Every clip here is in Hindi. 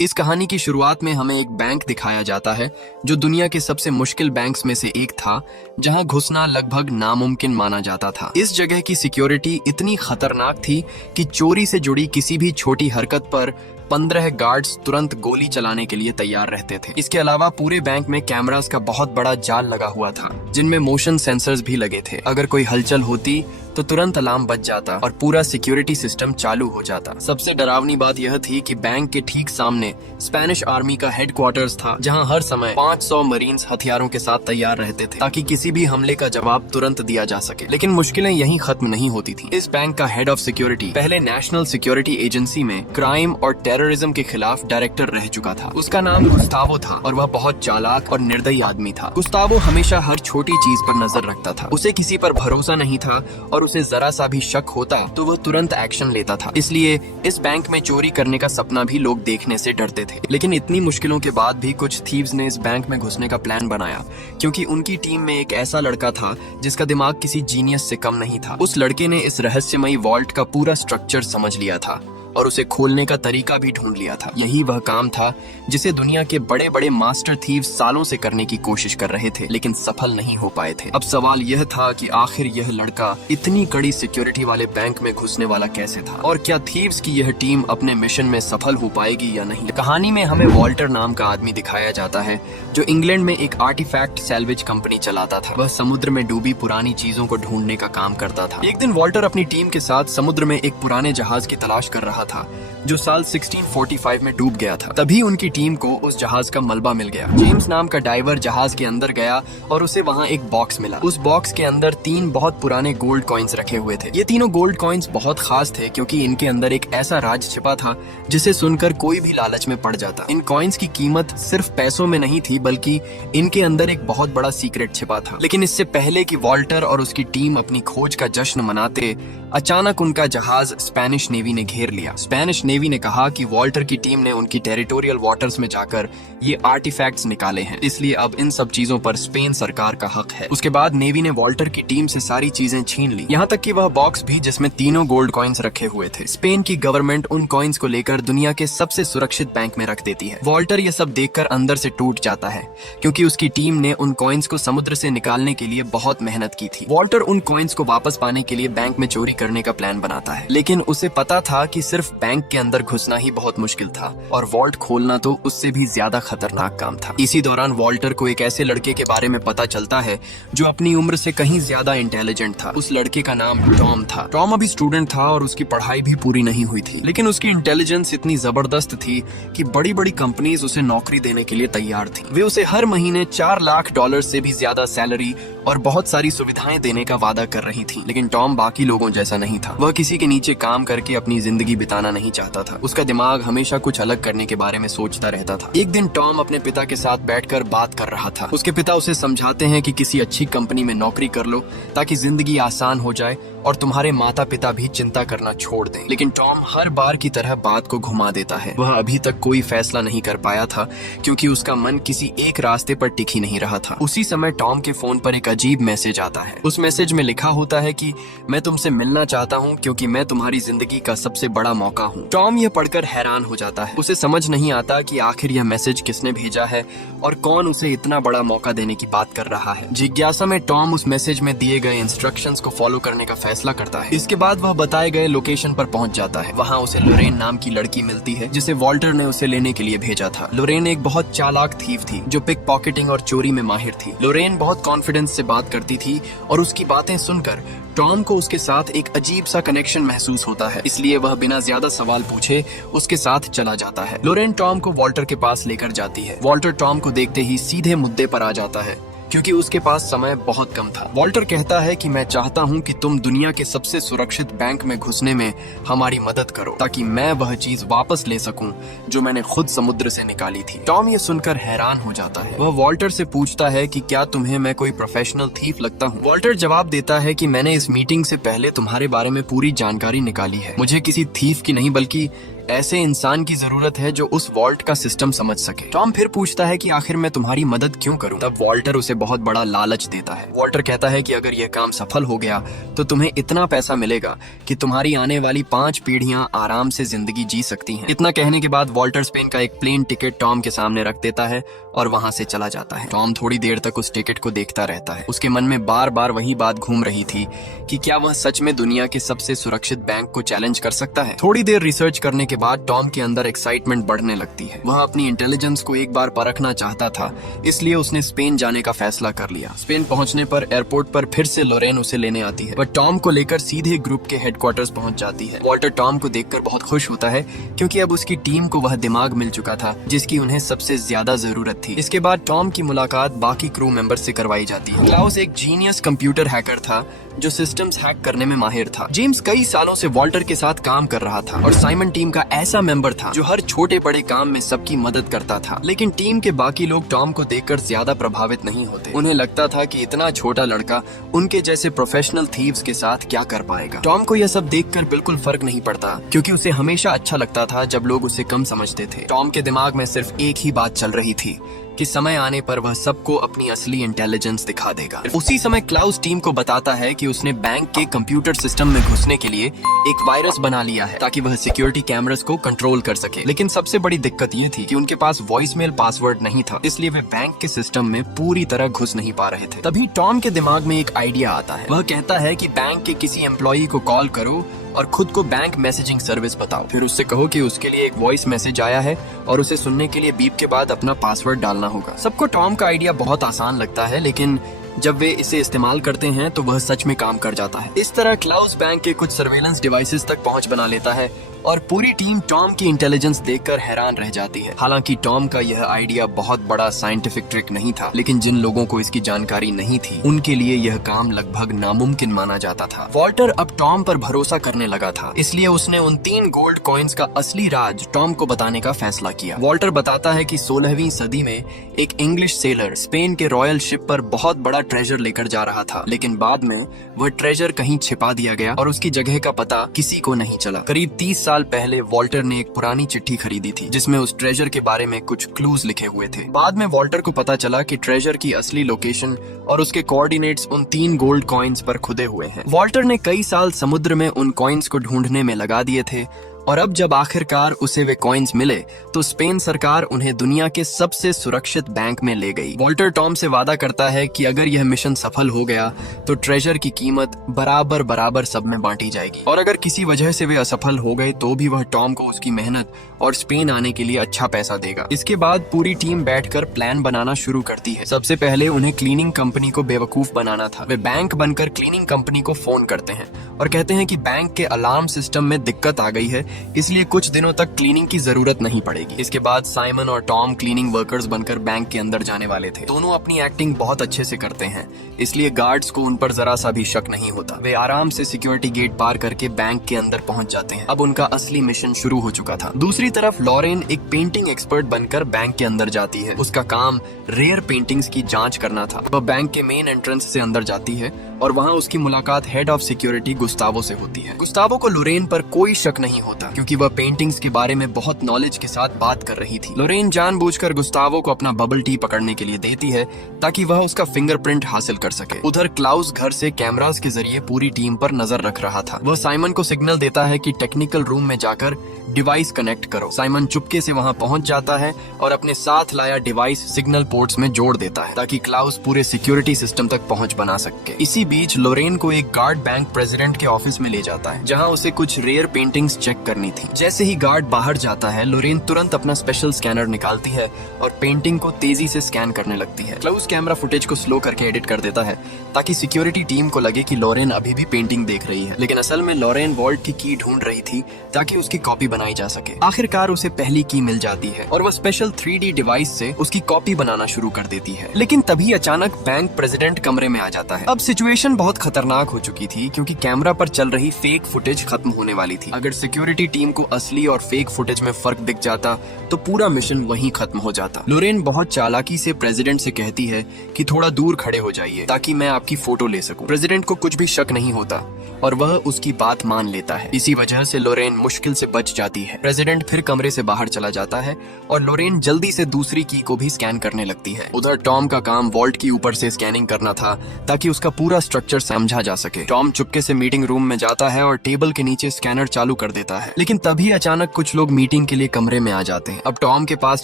इस कहानी की शुरुआत में हमें एक बैंक दिखाया जाता है जो दुनिया के सबसे मुश्किल बैंक्स में से एक था, जहां घुसना लगभग नामुमकिन माना जाता था। इस जगह की सिक्योरिटी इतनी खतरनाक थी कि चोरी से जुड़ी किसी भी छोटी हरकत पर 15 गार्ड्स तुरंत गोली चलाने के लिए तैयार रहते थे। इसके अलावा पूरे बैंक में कैमरास का बहुत बड़ा जाल लगा हुआ था, जिनमें मोशन सेंसर्स भी लगे थे। अगर कोई हलचल होती तो तुरंत अलार्म बज जाता और पूरा सिक्योरिटी सिस्टम चालू हो जाता। सबसे डरावनी बात यह थी कि बैंक के ठीक सामने स्पेनिश आर्मी का हेडक्वार्टर्स था, जहां हर समय 500 मरीन्स हथियारों के साथ तैयार रहते थे ताकि किसी भी हमले का जवाब तुरंत दिया जा सके। लेकिन मुश्किलें यहीं खत्म नहीं होती थी। इस बैंक का हेड ऑफ सिक्योरिटी पहले नेशनल सिक्योरिटी एजेंसी में क्राइम और टेररिज्म के खिलाफ डायरेक्टर रह चुका था। उसका नाम गुस्तावो था और वह बहुत चालाक और निर्दयी आदमी था। गुस्तावो हमेशा हर छोटी चीज पर नजर रखता था। उसे किसी पर भरोसा नहीं था और उसे जरा सा भी शक होता तो वह तुरंत एक्शन लेता था। इसलिए इस बैंक में चोरी करने का सपना भी लोग देखने से डरते थे। लेकिन इतनी मुश्किलों के बाद भी कुछ थीव्स ने इस बैंक में घुसने का प्लान बनाया, क्योंकि उनकी टीम में एक ऐसा लड़का था जिसका दिमाग किसी जीनियस से कम नहीं था। उस लड़के ने इस रहस्यमयी वॉल्ट का पूरा स्ट्रक्चर समझ लिया था और उसे खोलने का तरीका भी ढूंढ लिया था। यही वह काम था जिसे दुनिया के बड़े बड़े मास्टर थीव्स सालों से करने की कोशिश कर रहे थे, लेकिन सफल नहीं हो पाए थे। अब सवाल यह था कि आखिर यह लड़का इतनी कड़ी सिक्योरिटी वाले बैंक में घुसने वाला कैसे था, और क्या थीव्स की यह टीम अपने मिशन में सफल हो पाएगी या नहीं। कहानी में हमें वॉल्टर नाम का आदमी दिखाया जाता है जो इंग्लैंड में एक आर्टिफैक्ट सैल्वेज कंपनी चलाता था। वह समुद्र में डूबी पुरानी चीजों को ढूंढने का काम करता था। एक दिन वॉल्टर अपनी टीम के साथ समुद्र में एक पुराने जहाज की तलाश कर रहा था जो साल 1645 में डूब गया था। तभी उनकी टीम को उस जहाज का मलबा मिल गया। जेम्स नाम का डाइवर जहाज के अंदर गया और उसे वहाँ एक बॉक्स मिला। उस बॉक्स के अंदर 3 बहुत पुराने गोल्ड कॉइन्स रखे हुए थे। ये तीनों गोल्ड कॉइन्स बहुत खास थे क्योंकि इनके अंदर एक ऐसा राज छिपा था जिसे सुनकर कोई भी लालच में पड़ जाता। इन कॉइन्स की कीमत सिर्फ पैसों में नहीं थी, बल्कि इनके अंदर एक बहुत बड़ा सीक्रेट छिपा था। लेकिन इससे पहले कि वॉल्टर और उसकी टीम अपनी खोज का जश्न मनाते, अचानक उनका जहाज स्पेनिश नेवी ने घेर लिया। स्पेनिश नेवी ने कहा कि वॉल्टर की टीम ने उनकी टेरिटोरियल वाटर्स में जाकर ये आर्टिफैक्ट्स निकाले हैं, इसलिए अब इन सब चीजों पर स्पेन सरकार का हक है। उसके बाद नेवी ने वॉल्टर की टीम से सारी चीजें छीन ली, यहाँ तक कि वह बॉक्स भी जिसमें तीनों गोल्ड कॉइन्स रखे हुए थे। स्पेन की गवर्नमेंट उन कॉइन्स को लेकर दुनिया के सबसे सुरक्षित बैंक में रख देती है। वॉल्टर ये सब देखकर अंदर से टूट जाता है क्योंकि उसकी टीम ने उन कॉइन्स को समुद्र से निकालने के लिए बहुत मेहनत की थी। वॉल्टर उन कॉइन्स को वापस पाने के लिए बैंक में चोरी करने का प्लान बनाता है, लेकिन उसे पता था कि सिर्फ बैंक के अंदर घुसना ही बहुत मुश्किल था और वॉल्ट खोलना तो उससे भी ज्यादा खतरनाक काम था। इसी दौरान वॉल्टर को एक ऐसे लड़के के बारे में पता चलता है जो अपनी उम्र से कहीं ज्यादा इंटेलिजेंट था। उस लड़के का नाम टॉम था। टॉम अभी स्टूडेंट था और उसकी पढ़ाई भी पूरी नहीं हुई थी, लेकिन उसकी इंटेलिजेंस इतनी जबरदस्त थी कि बड़ी बड़ी कंपनीज उसे नौकरी देने के लिए तैयार थी। वे उसे हर महीने $4 लाख से भी ज्यादा सैलरी और बहुत सारी सुविधाएं देने का वादा कर रही थी। लेकिन टॉम बाकी लोगों जैसा नहीं था। वह किसी के नीचे काम करके अपनी जिंदगी बिताना नहीं चाहता था। उसका दिमाग हमेशा कुछ अलग करने के बारे में सोचता रहता था। एक दिन टॉम अपने पिता के साथ बैठकर बात कर रहा था। उसके पिता उसे समझाते हैं कि किसी अच्छी कंपनी में नौकरी कर लो ताकि जिंदगी आसान हो जाए और तुम्हारे माता पिता भी चिंता करना छोड़ दें। लेकिन टॉम हर बार की तरह बात को घुमा देता है। वह अभी तक कोई फैसला नहीं कर पाया था क्योंकि उसका मन किसी एक रास्ते पर टिक ही नहीं रहा था। उसी समय टॉम के फोन पर एक अजीब मैसेज आता है। उस मैसेज में लिखा होता है कि मैं तुमसे मिलना चाहता हूँ क्योंकि मैं तुम्हारी जिंदगी का सबसे बड़ा मौका हूँ। टॉम यह पढ़कर हैरान हो जाता है। उसे समझ नहीं आता कि आखिर यह मैसेज किसने भेजा है और कौन उसे इतना बड़ा मौका देने की बात कर रहा है। जिज्ञासा में टॉम उस मैसेज में दिए गए इंस्ट्रक्शंस को फॉलो करने का फैसला करता है। इसके बाद वह बताए गए लोकेशन पर पहुंच जाता है। वहां उसे लोरेन नाम की लड़की मिलती है जिसे वॉल्टर ने उसे लेने के लिए भेजा था। लोरेन एक बहुत चालाक थीव थी जो पिक पॉकेटिंग और चोरी में माहिर थी। लोरेन बहुत कॉन्फिडेंस से बात करती थी और उसकी बातें सुनकर टॉम को उसके साथ एक अजीब सा कनेक्शन महसूस होता है, इसलिए वह बिना ज्यादा सवाल पूछे उसके साथ चला जाता है। लोरेन टॉम को वॉल्टर के पास लेकर जाती है। वॉल्टर टॉम को देखते ही सीधे मुद्दे पर आ जाता है क्योंकि उसके पास समय बहुत कम था। वॉल्टर कहता है कि मैं चाहता हूं कि तुम दुनिया के सबसे सुरक्षित बैंक में घुसने में हमारी मदद करो ताकि मैं वह चीज वापस ले सकूं जो मैंने खुद समुद्र से निकाली थी। टॉम ये सुनकर हैरान हो जाता है। वह वॉल्टर से पूछता है कि क्या तुम्हें मैं कोई प्रोफेशनल थीफ लगता हूँ। वॉल्टर जवाब देता है कि मैंने इस मीटिंग से पहले तुम्हारे बारे में पूरी जानकारी निकाली है। मुझे किसी थीफ की नहीं बल्कि ऐसे इंसान की जरूरत है जो उस वॉल्ट का सिस्टम समझ सके। टॉम फिर पूछता है कि आखिर मैं तुम्हारी मदद क्यों करूं? तब वॉल्टर उसे बहुत बड़ा लालच देता है। वॉल्टर कहता है कि अगर यह काम सफल हो गया तो तुम्हें इतना पैसा मिलेगा कि तुम्हारी आने वाली 5 पीढ़ियां आराम से जिंदगी जी सकती हैं। इतना कहने के बाद वॉल्टर स्पेन का एक प्लेन टिकट टॉम के सामने रख देता है और वहां से चला जाता है। टॉम थोड़ी देर तक उस टिकट को देखता रहता है। उसके मन में बार बार वही बात घूम रही थी कि क्या वह सच में दुनिया के सबसे सुरक्षित बैंक को चैलेंज कर सकता है। थोड़ी देर रिसर्च करने के बाद टॉम के अंदर एक्साइटमेंट बढ़ने लगती है। वह अपनी इंटेलिजेंस को एक बार परखना चाहता था, इसलिए उसने स्पेन जाने का फैसला कर लिया। स्पेन पहुंचने पर एयरपोर्ट पर फिर से लोरेन उसे लेने आती है। वह टॉम को लेकर सीधे ग्रुप के हेडक्वार्टर्स पहुंच जाती है। वॉल्टर टॉम को देखकर बहुत खुश होता है क्योंकि अब उसकी टीम को वह दिमाग मिल चुका था जिसकी उन्हें सबसे ज्यादा जरूरत थी। इसके बाद टॉम की मुलाकात बाकी क्रू मेंबर से करवाई जाती है। क्लाउस एक जीनियस कंप्यूटर हैकर था जो सिस्टम्स हैक करने में माहिर था। जेम्स कई सालों से वॉल्टर के साथ काम कर रहा था और साइमन टीम का ऐसा मेंबर था जो हर छोटे बड़े काम में सबकी मदद करता था। लेकिन टीम के बाकी लोग टॉम को देखकर ज्यादा प्रभावित नहीं होते। उन्हें लगता था कि इतना छोटा लड़का उनके जैसे प्रोफेशनल थीव्स के साथ क्या कर पाएगा। टॉम को यह सब देखकर बिल्कुल फर्क नहीं पड़ता क्योंकि उसे हमेशा अच्छा लगता था जब लोग उसे कम समझते थे। टॉम के दिमाग में सिर्फ एक ही बात चल रही थी कि समय आने पर वह सबको अपनी असली इंटेलिजेंस दिखा देगा। उसी समय क्लाउस टीम को बताता है कि उसने बैंक के कंप्यूटर सिस्टम में घुसने के लिए एक वायरस बना लिया है ताकि वह सिक्योरिटी कैमरास को कंट्रोल कर सके। लेकिन सबसे बड़ी दिक्कत ये थी कि उनके पास वॉइसमेल पासवर्ड नहीं था, इसलिए वे बैंक के सिस्टम में पूरी तरह घुस नहीं पा रहे थे। तभी टॉम के दिमाग में एक आइडिया आता है। वह कहता है कि बैंक के किसी एम्प्लॉई को कॉल करो और खुद को बैंक मैसेजिंग सर्विस बताओ। फिर उससे कहो कि उसके लिए एक वॉइस मैसेज आया है और उसे सुनने के लिए बीप के बाद अपना पासवर्ड डालना होगा। सबको टॉम का आइडिया बहुत आसान लगता है, लेकिन जब वे इसे इस्तेमाल करते हैं तो वह सच में काम कर जाता है। इस तरह क्लाउस बैंक के कुछ सर्वेलेंस डिवाइसेस तक पहुंच बना लेता है और पूरी टीम टॉम की इंटेलिजेंस देखकर हैरान रह जाती है। हालांकि टॉम का यह आइडिया बहुत बड़ा साइंटिफिक ट्रिक नहीं था, लेकिन जिन लोगों को इसकी जानकारी नहीं थी उनके लिए यह काम लगभग नामुमकिन माना जाता था। वॉल्टर अब टॉम पर भरोसा करने लगा था, इसलिए उसने उन 3 गोल्ड कॉइन्स का असली राज टॉम को बताने का फैसला किया। वॉल्टर बताता है कि 16वीं सदी में एक इंग्लिश सेलर स्पेन के रॉयल शिप पर बहुत बड़ा ट्रेजर लेकर जा रहा था, लेकिन बाद में वह ट्रेजर कहीं छिपा दिया गया और उसकी जगह का पता किसी को नहीं चला। करीब 30 साल पहले वॉल्टर ने एक पुरानी चिट्ठी खरीदी थी जिसमें उस ट्रेजर के बारे में कुछ क्लूज लिखे हुए थे। बाद में वॉल्टर को पता चला कि ट्रेजर की असली लोकेशन और उसके कोऑर्डिनेट्स उन 3 गोल्ड कॉइन्स पर खुदे हुए हैं। वॉल्टर ने कई साल समुद्र में उन कॉइन्स को ढूंढने में लगा दिए थे और अब जब आखिरकार उसे वे कॉइन्स मिले तो स्पेन सरकार उन्हें दुनिया के सबसे सुरक्षित बैंक में ले गई। वॉल्टर टॉम से वादा करता है कि अगर यह मिशन सफल हो गया तो ट्रेजर की कीमत बराबर बराबर सब में बांटी जाएगी, और अगर किसी वजह से वे असफल हो गए तो भी वह टॉम को उसकी मेहनत और स्पेन आने के लिए अच्छा पैसा देगा। इसके बाद पूरी टीम बैठकर प्लान बनाना शुरू करती है। सबसे पहले उन्हें क्लीनिंग कंपनी को बेवकूफ बनाना था। वे बैंक बनकर क्लीनिंग कंपनी को फोन करते हैं और कहते हैं कि बैंक के अलार्म सिस्टम में दिक्कत आ गई है, इसलिए कुछ दिनों तक क्लीनिंग की जरूरत नहीं पड़ेगी। इसके बाद साइमन और टॉम क्लीनिंग वर्कर्स बनकर बैंक के अंदर जाने वाले थे। दोनों अपनी एक्टिंग बहुत अच्छे से करते हैं, इसलिए गार्ड्स को उन पर जरा सा भी शक नहीं होता। वे आराम से सिक्योरिटी गेट पार करके बैंक के अंदर पहुंच जाते हैं। अब उनका असली मिशन शुरू हो चुका था। दूसरी तरफ लॉरेन एक पेंटिंग एक्सपर्ट बनकर बैंक के अंदर जाती है। उसका काम रेयर पेंटिंग्स की जांच करना था। वह बैंक के मेन एंट्रेंस से अंदर जाती है और वहाँ उसकी मुलाकात हेड ऑफ सिक्योरिटी गुस्तावो से होती है। गुस्तावो को लोरेन पर कोई शक नहीं होता क्योंकि वह पेंटिंग्स के बारे में बहुत नॉलेज के साथ बात कर रही थी। लोरेन जानबूझकर गुस्तावो को अपना बबल टी पकड़ने के लिए देती है ताकि वह उसका फिंगरप्रिंट हासिल कर सके। उधर क्लाउस घर से कैमरास के जरिए पूरी टीम पर नजर रख रहा था। वह साइमन को सिग्नल देता है कि टेक्निकल रूम में जाकर डिवाइस कनेक्ट करो। साइमन चुपके से वहां पहुंच जाता है और अपने साथ लाया डिवाइस सिग्नल पोर्ट्स में जोड़ देता है ताकि क्लाउस पूरे सिक्योरिटी सिस्टम तक पहुंच बना सके। इसी बीच लोरेन को एक गार्ड बैंक प्रेसिडेंट के ऑफिस में ले जाता है जहां उसे कुछ रेयर पेंटिंग्स चेक करनी थी। जैसे ही गार्ड बाहर जाता है लोरेन तुरंत अपना स्पेशल स्कैनर निकालती है और पेंटिंग को तेजी से स्कैन करने लगती है। क्लाउस कैमरा फुटेज को स्लो करके एडिट कर देता है ताकि सिक्योरिटी टीम को लगे कि लोरेन अभी भी पेंटिंग देख रही है, लेकिन असल में लोरेन वॉल्ट की की ढूंढ रही थी ताकि उसकी कॉपी बनाई जा सके। आखिरकार उसे पहली की मिल जाती है और वह स्पेशल 3D डिवाइस से उसकी कॉपी बनाना शुरू कर देती है। लेकिन तभी अचानक बैंक प्रेसिडेंट कमरे में आ जाता है। अब सिचुएशन बहुत खतरनाक हो चुकी थी क्योंकि कैमरा पर चल रही फेक फुटेज खत्म होने वाली थी। अगर सिक्योरिटी सिक्योरिटी टीम को असली और फेक फुटेज में फर्क दिख जाता तो पूरा मिशन वहीं खत्म हो जाता। लोरेन बहुत चालाकी से प्रेसिडेंट से कहती है कि थोड़ा दूर खड़े हो जाइए ताकि मैं आपकी फोटो ले सकूं। प्रेसिडेंट को कुछ भी शक नहीं होता और वह उसकी बात मान लेता है। इसी वजह से लोरेन मुश्किल से बच जाती है। प्रेसिडेंट फिर कमरे से बाहर चला जाता है और लोरेन जल्दी से दूसरी की को भी स्कैन करने लगती है। उधर टॉम का काम वॉल्ट की ऊपर से स्कैनिंग करना था ताकि उसका पूरा स्ट्रक्चर समझा जा सके। टॉम चुपके से मीटिंग रूम में जाता है और टेबल के नीचे स्कैनर चालू कर देता है, लेकिन तभी अचानक कुछ लोग मीटिंग के लिए कमरे में आ जाते हैं। अब टॉम के पास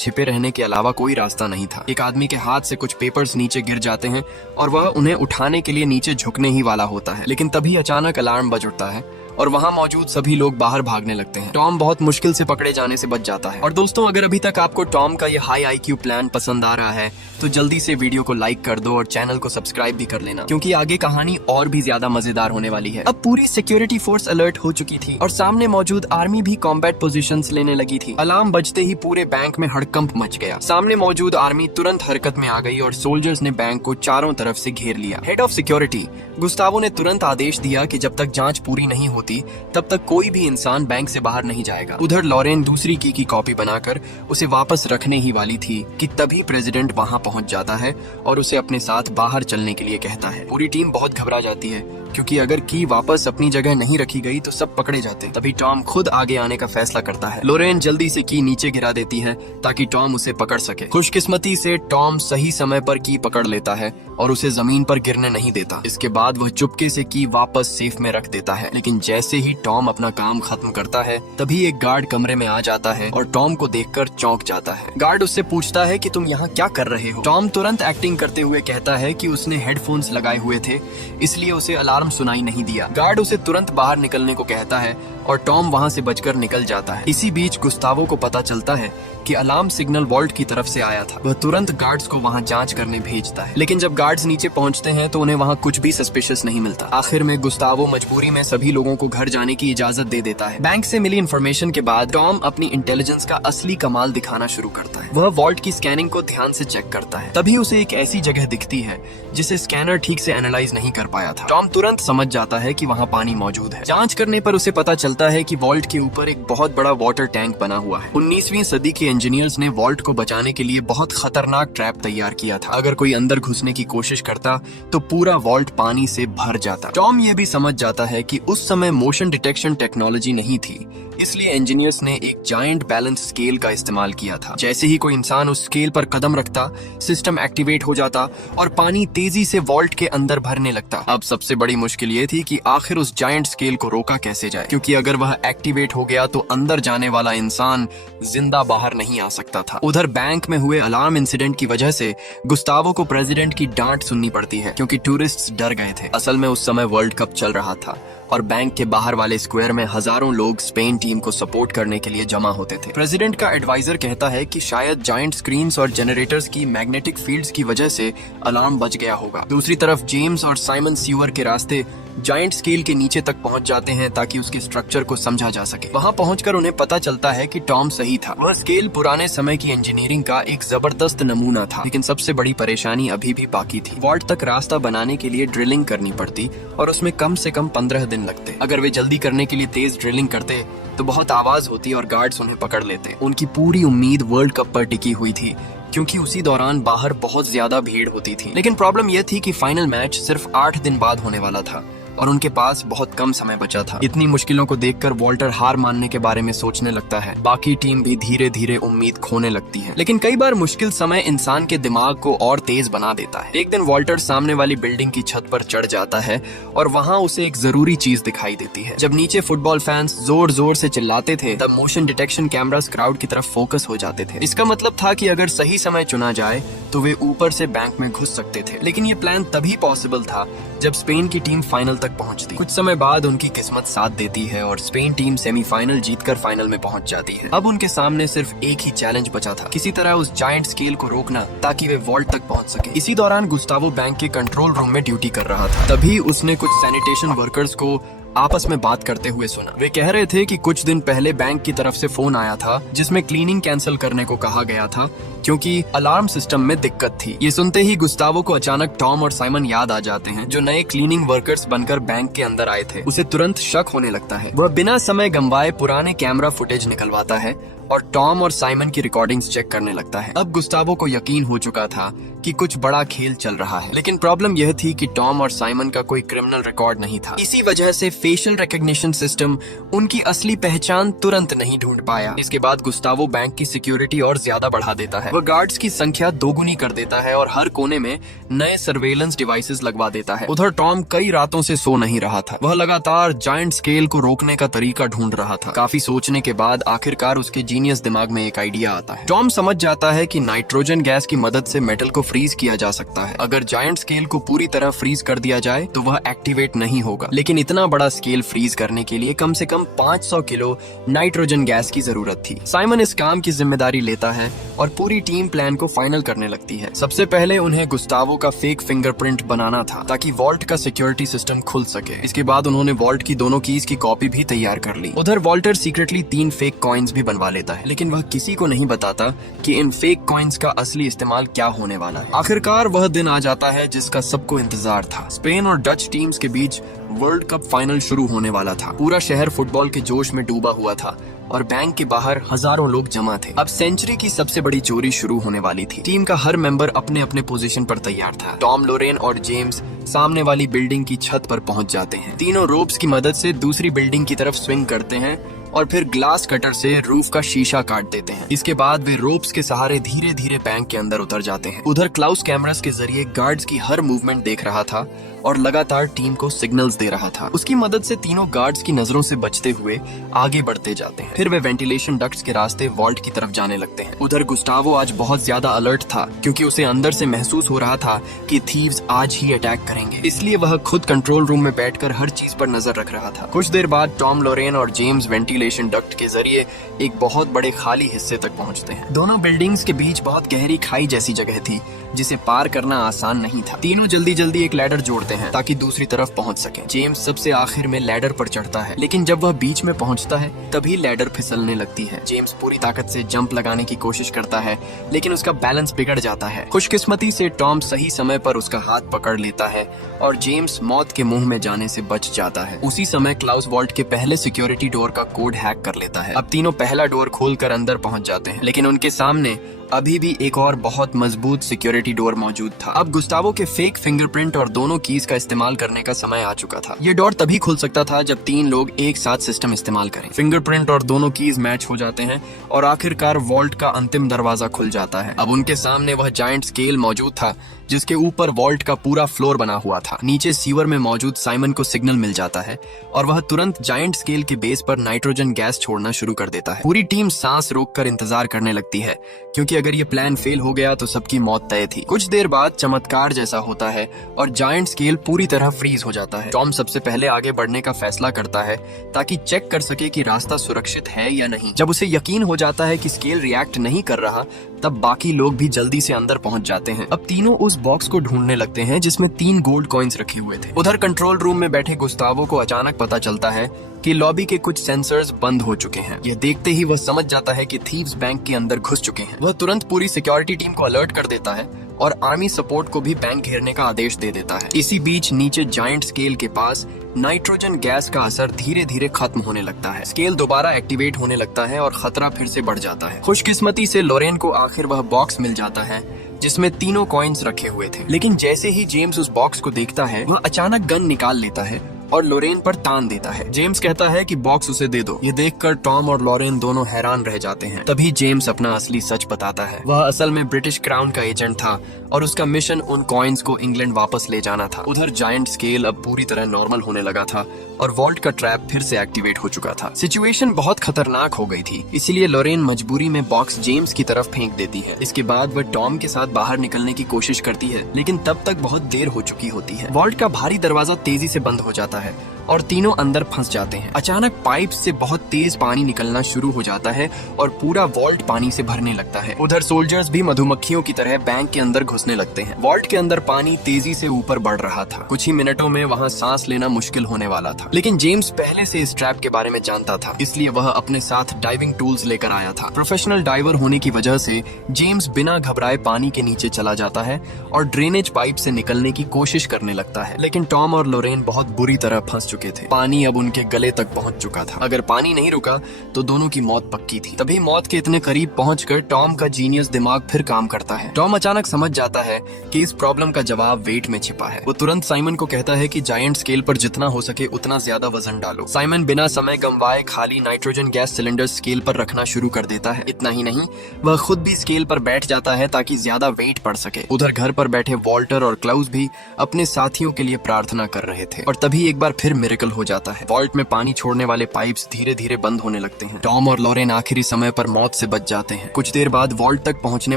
छिपे रहने के अलावा कोई रास्ता नहीं था। एक आदमी के हाथ से कुछ पेपर्स नीचे गिर जाते हैं और वह उन्हें उठाने के लिए नीचे झुकने ही वाला होता है, लेकिन तभी अचानक अलार्म बज उठता है और वहां मौजूद सभी लोग बाहर भागने लगते हैं। टॉम बहुत मुश्किल से पकड़े जाने से बच जाता है। और दोस्तों, अगर अभी तक आपको टॉम का ये हाई आईक्यू प्लान पसंद आ रहा है तो जल्दी से वीडियो को लाइक कर दो और चैनल को सब्सक्राइब भी कर लेना, क्योंकि आगे कहानी और भी ज्यादा मजेदार होने वाली है। अब पूरी सिक्योरिटी फोर्स अलर्ट हो चुकी थी और सामने मौजूद आर्मी भी कॉम्बैट पोजीशंस लेने लगी थी। अलार्म बजते ही पूरे बैंक में हड़कंप मच गया। सामने मौजूद आर्मी तुरंत हरकत में आ गई और सोल्जर्स ने बैंक को चारों तरफ से घेर लिया। हेड ऑफ सिक्योरिटी गुस्तावो ने तुरंत आदेश दिया कि जब तक जांच पूरी नहीं होती तब तक कोई भी इंसान बैंक से बाहर नहीं जाएगा। उधर लॉरेन दूसरी की कॉपी बनाकर उसे वापस रखने ही वाली थी कि तभी प्रेसिडेंट वहां पहुंच जाता है और उसे अपने साथ बाहर चलने के लिए कहता है। पूरी टीम बहुत घबरा जाती है क्योंकि अगर की वापस अपनी जगह नहीं रखी गई तो सब पकड़े जाते। तभी टॉम खुद आगे आने का फैसला करता है। लोरेन जल्दी से की नीचे गिरा देती है ताकि टॉम उसे पकड़ सके। खुशकिस्मती से टॉम सही समय पर की पकड़ लेता है और उसे जमीन पर गिरने नहीं देता। इसके बाद वह चुपके से की वापस सेफ में रख देता है, लेकिन जैसे ही टॉम अपना काम खत्म करता है तभी एक गार्ड कमरे में आ जाता है और टॉम को देखकर चौंक जाता है। गार्ड उससे पूछता है कि तुम यहाँ क्या कर रहे हो। टॉम तुरंत एक्टिंग करते हुए कहता है कि उसने हेडफोन्स लगाए हुए थे, इसलिए उसे अलार्म सुनाई नहीं दिया। गार्ड उसे तुरंत बाहर निकलने को कहता है और टॉम वहां से बचकर निकल जाता है। इसी बीच गुस्तावो को पता चलता है कि अलार्म सिग्नल वॉल्ट की तरफ से आया था। वह तुरंत गार्ड्स को वहां जांच करने भेजता है, लेकिन जब गार्ड्स नीचे पहुंचते हैं तो उन्हें वहां कुछ भी सस्पिशियस नहीं मिलता। आखिर में गुस्तावो मजबूरी में सभी लोगों को घर जाने की इजाजत दे देता है। बैंक से मिली इन्फॉर्मेशन के बाद टॉम अपनी इंटेलिजेंस का असली कमाल दिखाना शुरू करता है। वह वॉल्ट की स्कैनिंग को ध्यान से चेक करता है। तभी उसे एक ऐसी जगह दिखती है जिसे स्कैनर ठीक से एनालाइज नहीं कर पाया था। टॉम तुरंत समझ जाता है कि वहाँ पानी मौजूद है। जांच करने पर उसे पता चलता है कि वॉल्ट के ऊपर एक बहुत बड़ा वाटर टैंक बना हुआ है। 19वीं सदी के इंजीनियर्स ने वॉल्ट को बचाने के लिए बहुत खतरनाक ट्रैप तैयार किया था। अगर कोई अंदर घुसने की कोशिश करता तो पूरा वॉल्ट पानी से भर जाता। टॉम ये भी समझ जाता है कि उस समय मोशन डिटेक्शन टेक्नोलॉजी नहीं थी, इसलिए इंजीनियर्स ने एक जायंट बैलेंस स्केल का इस्तेमाल किया था। जैसे ही कोई इंसान उस स्केल पर कदम रखता, सिस्टम एक्टिवेट हो जाता और पानी तेजी से वॉल्ट के अंदर भरने लगता। अब सबसे बड़ी मुश्किल ये थी कि आखिर उस जायंट स्केल को रोका कैसे जाए, क्योंकि अगर वह एक्टिवेट हो गया तो अंदर जाने वाला इंसान जिंदा बाहर नहीं आ सकता था। उधर बैंक में हुए अलार्म इंसिडेंट की वजह से गुस्तावो को प्रेसिडेंट की डांट सुननी पड़ती है, क्योंकि टूरिस्ट्स डर गए थे। असल में उस समय वर्ल्ड कप चल रहा था और बैंक के बाहर वाले स्क्वायर में हजारों लोग स्पेन टीम को सपोर्ट करने के लिए जमा होते थे। प्रेसिडेंट का एडवाइजर कहता है कि शायद जायंट स्क्रीन्स और जनरेटर्स की मैग्नेटिक फील्ड्स की वजह से अलार्म बज गया होगा। दूसरी तरफ जेम्स और साइमन सीवर के रास्ते जायंट स्केल के नीचे तक पहुंच जाते हैं ताकि उसके स्ट्रक्चर को समझा जा सके। वहां पहुंचकर उन्हें पता चलता है कि टॉम सही था। वह स्केल पुराने समय की इंजीनियरिंग का एक जबरदस्त नमूना था, लेकिन सबसे बड़ी परेशानी अभी भी बाकी थी। वॉल्ट तक रास्ता बनाने के लिए ड्रिलिंग करनी पड़ती और उसमें कम से कम 15 दिन लगते। अगर वे जल्दी करने के लिए तेज ड्रिलिंग करते तो बहुत आवाज होती और गार्ड्स उन्हें पकड़ लेते। उनकी पूरी उम्मीद वर्ल्ड कप पर टिकी हुई थी, क्योंकि उसी दौरान बाहर बहुत ज्यादा भीड़ होती थी। लेकिन प्रॉब्लम यह थी कि फाइनल मैच सिर्फ 8 दिन बाद होने वाला था और उनके पास बहुत कम समय बचा था। इतनी मुश्किलों को देखकर वॉल्टर हार मानने के बारे में सोचने लगता है। बाकी टीम भी धीरे धीरे उम्मीद खोने लगती है, लेकिन कई बार मुश्किल समय इंसान के दिमाग को और तेज बना देता है। एक दिन वॉल्टर सामने वाली बिल्डिंग की छत पर चढ़ जाता है और वहाँ उसे एक जरूरी चीज दिखाई देती है। जब नीचे फुटबॉल फैंस जोर जोर से चिल्लाते थे तब मोशन डिटेक्शन कैमरास क्राउड की तरफ फोकस हो जाते थे। इसका मतलब था कि अगर सही समय चुना जाए तो वे ऊपर से बैंक में घुस सकते थे। लेकिन ये प्लान तभी पॉसिबल था जब स्पेन की टीम फाइनल तक पहुंचती। कुछ समय बाद उनकी किस्मत साथ देती है और स्पेन टीम सेमीफाइनल जीतकर फाइनल में पहुंच जाती है। अब उनके सामने सिर्फ एक ही चैलेंज बचा था, किसी तरह उस जायंट स्केल को रोकना ताकि वे वॉल्ट तक पहुंच सके। इसी दौरान गुस्तावो बैंक के कंट्रोल रूम में ड्यूटी कर रहा था। तभी उसने कुछ सैनिटेशन वर्कर्स को आपस में बात करते हुए सुना। वे कह रहे थे कि कुछ दिन पहले बैंक की तरफ से फोन आया था जिसमें क्लीनिंग कैंसिल करने को कहा गया था क्योंकि अलार्म सिस्टम में दिक्कत थी। ये सुनते ही गुस्तावो को अचानक टॉम और साइमन याद आ जाते हैं जो नए क्लीनिंग वर्कर्स बनकर बैंक के अंदर आए थे। उसे तुरंत शक होने लगता है। वह बिना समय गंवाए पुराने कैमरा फुटेज निकलवाता है और टॉम और साइमन की रिकॉर्डिंग्स चेक करने लगता है। अब गुस्तावो को यकीन हो चुका था कि कुछ बड़ा खेल चल रहा है, लेकिन प्रॉब्लम यह थी कि टॉम और साइमन का कोई क्रिमिनल रिकॉर्ड नहीं था। इसी वजह से फेशियल रिकॉग्निशन सिस्टम उनकी असली पहचान तुरंत नहीं ढूंढ पाया। इसके बाद गुस्तावो बैंक की सिक्योरिटी और ज्यादा बढ़ा देता है। वह गार्ड्स की संख्या दोगुनी कर देता है और हर कोने में नए सर्वेलेंस डिवाइसेस लगवा देता है। उधर टॉम कई रातों से सो नहीं रहा था। वह लगातार जायंट स्केल को रोकने का तरीका ढूंढ रहा था। काफी सोचने के बाद आखिरकार उसके जीनियस दिमाग में एक आइडिया आता है। टॉम समझ जाता है कि नाइट्रोजन गैस की मदद से मेटल को फ्रीज किया जा सकता है। अगर जायंट स्केल को पूरी तरह फ्रीज कर दिया जाए तो वह एक्टिवेट नहीं होगा, लेकिन इतना बड़ा स्केल फ्रीज करने के लिए कम से कम 500 किलो नाइट्रोजन गैस की जरूरत थी। साइमन इस काम की जिम्मेदारी लेता है और पूरी टीम प्लान को फाइनल करने लगती है। सबसे पहले उन्हें गुस्तावो का फेक फिंगरप्रिंट बनाना था ताकि वॉल्ट का सिक्योरिटी सिस्टम खुल सके। इसके बाद उन्होंने वॉल्ट की दोनों कीज की कॉपी भी तैयार कर ली। उधर वॉल्टर सीक्रेटली 3 फेक कॉइन्स भी बनवा लेता है, लेकिन वह किसी को नहीं बताता कि इन फेक कॉइन्स का असली इस्तेमाल क्या होने वाला है। आखिरकार वह दिन आ जाता है जिसका सबको इंतजार था। स्पेन और डच टीम्स के बीच वर्ल्ड कप फाइनल शुरू होने वाला था। पूरा शहर फुटबॉल के जोश में डूबा हुआ था और बैंक के बाहर हजारों लोग जमा थे। अब सेंचुरी की सबसे बड़ी चोरी शुरू होने वाली थी। टीम का हर मेंबर अपने अपने पोजीशन पर तैयार था। टॉम, लोरेन और जेम्स सामने वाली बिल्डिंग की छत पर पहुंच जाते हैं। तीनों रोप्स की मदद से दूसरी बिल्डिंग की तरफ स्विंग करते हैं और फिर ग्लास कटर से रूफ का शीशा काट देते हैं। इसके बाद वे रोप्स के सहारे धीरे धीरे बैंक के अंदर उतर जाते हैं। उधर क्लाउस कैमरास के जरिए गार्ड्स की हर मूवमेंट देख रहा था और लगातार टीम को सिग्नल्स दे रहा था। उसकी मदद से तीनों गार्ड्स की नजरों से बचते हुए आगे बढ़ते जाते हैं। फिर वे वेंटिलेशन डक्ट्स के रास्ते वॉल्ट की तरफ जाने लगते हैं। उधर गुस्टावो आज बहुत ज्यादा अलर्ट था क्योंकि उसे अंदर से महसूस हो रहा था कि थीव्स आज ही अटैक करेंगे। इसलिए वह खुद कंट्रोल रूम में बैठकर हर चीज पर नजर रख रहा था। कुछ देर बाद टॉम, लोरेन और जेम्स वेंटिलेशन डक्ट के जरिए एक बहुत बड़े खाली हिस्से तक पहुंचते हैं। दोनों बिल्डिंग्स के बीच बहुत गहरी खाई जैसी जगह थी जिसे पार करना आसान नहीं था। तीनों जल्दी जल्दी एक लैडर जोड़ते हैं ताकि दूसरी तरफ पहुंच सके। जेम्स सबसे आखिर में लैडर पर चढ़ता है, लेकिन जब वह बीच में पहुंचता है तभी लैडर फिसलने लगती है। जेम्स पूरी ताकत से जंप लगाने की कोशिश करता है, लेकिन उसका बैलेंस बिगड़ जाता है। खुशकिस्मती से टॉम सही समय पर उसका हाथ पकड़ लेता है और जेम्स मौत के मुंह में जाने से बच जाता है। उसी समय क्लाउस वॉल्ट के पहले सिक्योरिटी डोर का कोड हैक कर लेता है। अब तीनों पहला डोर खोलकर अंदर पहुंच जाते हैं, लेकिन उनके सामने अभी भी एक और बहुत मजबूत सिक्योरिटी डोर मौजूद था। अब गुस्तावो के फेक फिंगरप्रिंट और दोनों कीज का इस्तेमाल करने का समय आ चुका था। ये डोर तभी खुल सकता था जब 3 लोग एक साथ सिस्टम इस्तेमाल करें। फिंगरप्रिंट और दोनों कीज मैच हो जाते हैं और आखिरकार वॉल्ट का अंतिम दरवाजा खुल जाता है। अब उनके सामने वह जायंट स्केल मौजूद था जिसके ऊपर वॉल्ट का पूरा फ्लोर बना हुआ था। नीचे सीवर में मौजूद साइमन को सिग्नल मिल जाता है और वह तुरंत जायंट स्केल के बेस पर नाइट्रोजन गैस छोड़ना शुरू कर देता है। पूरी टीम सांस रोककर इंतजार करने लगती है क्योंकि अगर ये प्लान फेल हो गया तो सबकी मौत तय थी। कुछ देर बाद चमत्कार जैसा होता है और जायंट स्केल पूरी तरह फ्रीज हो जाता है। टॉम सबसे पहले आगे बढ़ने का फैसला करता है ताकि चेक कर सके कि रास्ता सुरक्षित है या नहीं। जब उसे यकीन हो जाता है कि स्केल रिएक्ट नहीं कर रहा, तब बाकी लोग भी जल्दी से अंदर पहुंच जाते हैं। अब तीनों उस बॉक्स को ढूंढने लगते हैं जिसमें 3 गोल्ड कॉइन्स रखे हुए थे। उधर कंट्रोल रूम में बैठे गुस्तावो को अचानक पता चलता है कि लॉबी के कुछ सेंसर्स बंद हो चुके हैं। यह देखते ही वह समझ जाता है कि थीव्स बैंक के अंदर घुस चुके हैं। वह तुरंत पूरी सिक्योरिटी टीम को अलर्ट कर देता है और आर्मी सपोर्ट को भी बैंक घेरने का आदेश दे देता है। इसी बीच नीचे जायंट स्केल के पास नाइट्रोजन गैस का असर धीरे धीरे खत्म होने लगता है। स्केल दोबारा एक्टिवेट होने लगता है और खतरा फिर से बढ़ जाता है। खुशकिस्मती से लोरेन को आखिर वह बॉक्स मिल जाता है जिसमें 3 कॉइन्स रखे हुए थे, लेकिन जैसे ही जेम्स उस बॉक्स को देखता है वह अचानक गन निकाल लेता है और लोरेन पर तान देता है। जेम्स कहता है कि बॉक्स उसे दे दो। ये देखकर टॉम और लोरेन दोनों हैरान रह जाते हैं। तभी जेम्स अपना असली सच बताता है। वह असल में ब्रिटिश क्राउन का एजेंट था और उसका मिशन उन कॉइन्स को इंग्लैंड वापस ले जाना था। उधर जायंट स्केल अब पूरी तरह नॉर्मल होने लगा था और वॉल्ट का ट्रैप फिर से एक्टिवेट हो चुका था। सिचुएशन बहुत खतरनाक हो गई थी, इसीलिए लोरेन मजबूरी में बॉक्स जेम्स की तरफ फेंक देती है। इसके बाद वह टॉम के साथ बाहर निकलने की कोशिश करती है, लेकिन तब तक बहुत देर हो चुकी होती है। वॉल्ट का भारी दरवाजा तेजी से बंद हो जाता है और तीनों अंदर फंस जाते हैं। अचानक पाइप से बहुत तेज पानी निकलना शुरू हो जाता है और पूरा वॉल्ट पानी से भरने लगता है। उधर सोल्जर्स भी मधुमक्खियों की तरह बैंक के अंदर घुसने लगते हैं। वॉल्ट के अंदर पानी तेजी से ऊपर बढ़ रहा था। कुछ ही मिनटों में वहाँ सांस लेना मुश्किल होने वाला था, लेकिन जेम्स पहले से इस ट्रैप के बारे में जानता था, इसलिए वह अपने साथ डाइविंग टूल्स लेकर आया था। प्रोफेशनल डाइवर होने की वजह से जेम्स बिना घबराए पानी के नीचे चला जाता है और ड्रेनेज पाइप से निकलने की कोशिश करने लगता है। लेकिन टॉम और लोरेन बहुत बुरी तरह फंस चुके थे। पानी अब उनके गले तक पहुंच चुका था। अगर पानी नहीं रुका तो दोनों की मौत पक्की थी। तभी मौत के इतने करीब पहुंचकर टॉम का जीनियस दिमाग फिर काम करता है। टॉम अचानक समझ जाता है कि इस प्रॉब्लम का जवाब वेट में छिपा है। वो तुरंत साइमन को कहता है कि जायंट स्केल पर जितना हो सके उतना ज्यादा वजन डालो। साइमन बिना समय गंवाए खाली नाइट्रोजन गैस सिलेंडर स्केल पर रखना शुरू कर देता है। इतना ही नहीं, वह खुद भी स्केल पर बैठ जाता है ताकि ज्यादा वेट पड़ सके। उधर घर पर बैठे वॉल्टर और क्लाउस भी अपने साथियों के लिए प्रार्थना कर रहे थे और तभी एक बार फिर मिरेकल हो जाता है। वॉल्ट में पानी छोड़ने वाले पाइप्स धीरे धीरे बंद होने लगते हैं। टॉम और लोरेन आखिरी समय पर मौत से बच जाते हैं। कुछ देर बाद वॉल्ट तक पहुंचने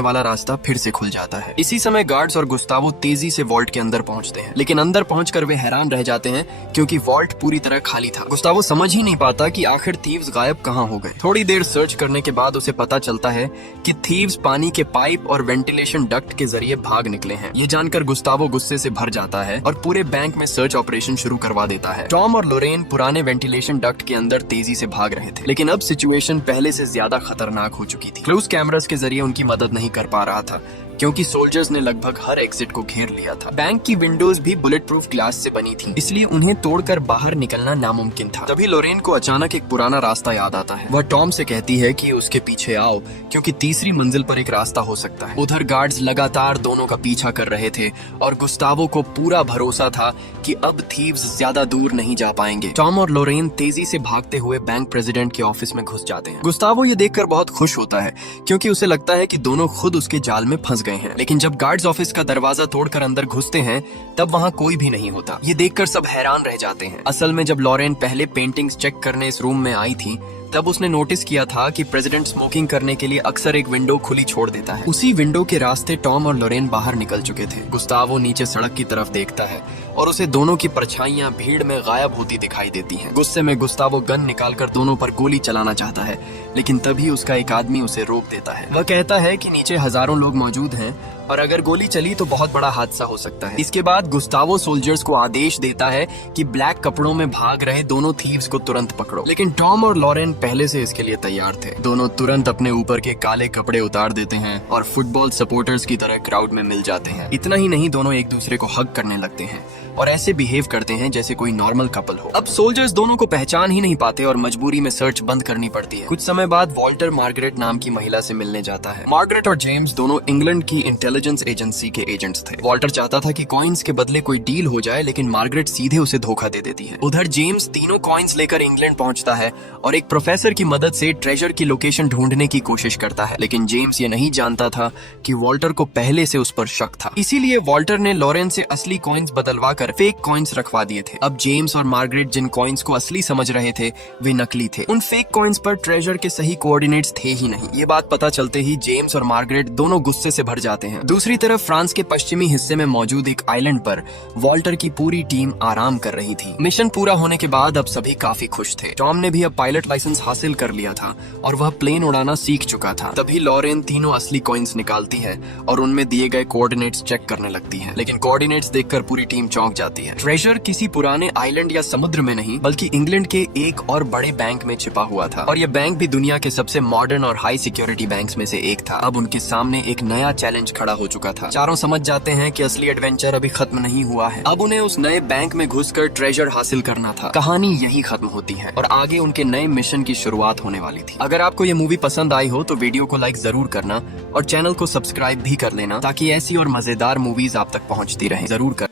वाला रास्ता फिर से खुल जाता है। इसी समय गार्ड्स और गुस्तावो तेजी से वॉल्ट के अंदर पहुंचते हैं, लेकिन अंदर पहुंचकर वे हैरान रह जाते हैं क्योंकि वॉल्ट पूरी तरह खाली था। गुस्तावो समझ ही नहीं पाता कि आखिर थीव्स गायब कहां हो गए। थोड़ी देर सर्च करने के बाद उसे पता चलता है कि थीव्स पानी के पाइप और वेंटिलेशन डक्ट के जरिए भाग निकले हैं। ये जानकर गुस्तावो गुस्से से भर जाता है और पूरे बैंक में सर्च ऑपरेशन शुरू करवा देता है। टॉम और लोरेन पुराने वेंटिलेशन डक्ट के अंदर तेजी से भाग रहे थे, लेकिन अब सिचुएशन पहले से ज्यादा खतरनाक हो चुकी थी। क्लोज कैमरास के जरिए उनकी मदद नहीं कर पा रहा था क्योंकि सोल्जर्स ने लगभग हर एग्जिट को घेर लिया था। बैंक की विंडोज भी बुलेट प्रूफ ग्लास से बनी थी, इसलिए उन्हें तोड़कर बाहर निकलना नामुमकिन था। तभी लोरेन को अचानक एक पुराना रास्ता याद आता है। वह टॉम से कहती है कि उसके पीछे आओ क्योंकि तीसरी मंजिल पर एक रास्ता हो सकता है। उधर गार्ड्स लगातार दोनों का पीछा कर रहे थे और गुस्तावो को पूरा भरोसा था कि अब थीव्स ज्यादा दूर नहीं जा पाएंगे। टॉम और लोरेन तेजी से भागते हुए बैंक प्रेसिडेंट के ऑफिस में घुस जाते हैं। गुस्तावो ये देखकर बहुत खुश होता है क्योंकि उसे लगता है कि दोनों खुद उसके जाल में फंस गए हैं। लेकिन जब गार्ड्स ऑफिस का दरवाजा तोड़कर अंदर घुसते हैं तब वहाँ कोई भी नहीं होता। ये देखकर सब हैरान रह जाते हैं। असल में जब लॉरेन पहले पेंटिंग्स चेक करने इस रूम में आई थी तब उसने नोटिस किया था कि प्रेसिडेंट स्मोकिंग करने के लिए अक्सर एक विंडो खुली छोड़ देता है। उसी विंडो के रास्ते टॉम और लोरेन बाहर निकल चुके थे। गुस्तावो नीचे सड़क की तरफ देखता है और उसे दोनों की परछाइयां भीड़ में गायब होती दिखाई देती हैं। गुस्से में गुस्तावो गन निकालकर दोनों पर गोली चलाना चाहता है, लेकिन तभी उसका एक आदमी उसे रोक देता है। वह कहता है कि नीचे हजारों लोग मौजूद हैं और अगर गोली चली तो बहुत बड़ा हादसा हो सकता है। इसके बाद गुस्तावो सोल्जर्स को आदेश देता है कि ब्लैक कपड़ों में भाग रहे दोनों थीव्स को तुरंत पकड़ो। लेकिन टॉम और लॉरेन पहले से इसके लिए तैयार थे। दोनों तुरंत अपने ऊपर के काले कपड़े उतार देते हैं और फुटबॉल सपोर्टर्स की तरह क्राउड में मिल जाते हैं। इतना ही नहीं, दोनों एक दूसरे को हग करने लगते हैं और ऐसे बिहेव करते हैं जैसे कोई नॉर्मल कपल हो। अब सोल्जर्स दोनों को पहचान ही नहीं पाते और मजबूरी में सर्च बंद करनी पड़ती है। कुछ समय बाद वॉल्टर मार्गरेट नाम की महिला से मिलने जाता है। मार्गरेट और जेम्स दोनों इंग्लैंड की इंटेलिजेंस एजेंसी के एजेंट्स थे। वॉल्टर चाहता था कि कॉइन्स के बदले कोई डील हो जाए, लेकिन मार्गरेट सीधे उसे धोखा दे देती है। उधर जेम्स तीनों कॉइन्स लेकर इंग्लैंड पहुंचता है और एक प्रोफेसर की मदद से ट्रेजर की लोकेशन ढूंढने की कोशिश करता है। लेकिन जेम्स ये नहीं जानता था कि वॉल्टर को पहले से उस पर शक था। इसीलिए वॉल्टर ने लॉरेन से असली कॉइन्स बदलवा कर फेक कॉइन्स रखवा दिए थे। अब जेम्स और मार्गरेट जिन कॉइन्स को असली समझ रहे थे वे नकली थे। उन फेक कॉइन्स पर ट्रेजर के सही कोऑर्डिनेट्स थे ही नहीं। ये बात पता चलते ही जेम्स और मार्गरेट दोनों गुस्से से भर जाते हैं। दूसरी तरफ फ्रांस के पश्चिमी हिस्से में मौजूद एक आइलैंड पर वॉल्टर की पूरी टीम आराम कर रही थी। मिशन पूरा होने के बाद अब सभी काफी खुश थे। टॉम ने भी अब पायलट लाइसेंस हासिल कर लिया था और वह प्लेन उड़ाना सीख चुका था। तभी लॉरेन तीनों असली कॉइन्स निकालती है और उनमें दिए गए कोऑर्डिनेट्स चेक करने लगती है। लेकिन कोऑर्डिनेट्स देखकर पूरी टीम चौंक जाती है। ट्रेजर किसी पुराने आइलैंड या समुद्र में नहीं बल्कि इंग्लैंड के एक और बड़े बैंक में छिपा हुआ था और यह बैंक भी दुनिया के सबसे मॉडर्न और हाई सिक्योरिटी बैंक्स में से एक था। अब उनके सामने एक नया चैलेंज खड़ा हो चुका था। चारों समझ जाते हैं कि असली एडवेंचर अभी खत्म नहीं हुआ है। अब उन्हें उस नए बैंक में घुसकर ट्रेजर हासिल करना था। कहानी यही खत्म होती है और आगे उनके नए मिशन की शुरुआत होने वाली थी। अगर आपको ये मूवी पसंद आई हो तो वीडियो को लाइक जरूर करना और चैनल को सब्सक्राइब भी कर लेना ताकि ऐसी और मजेदार मूवीज आप तक पहुंचती रहे। जरूर कर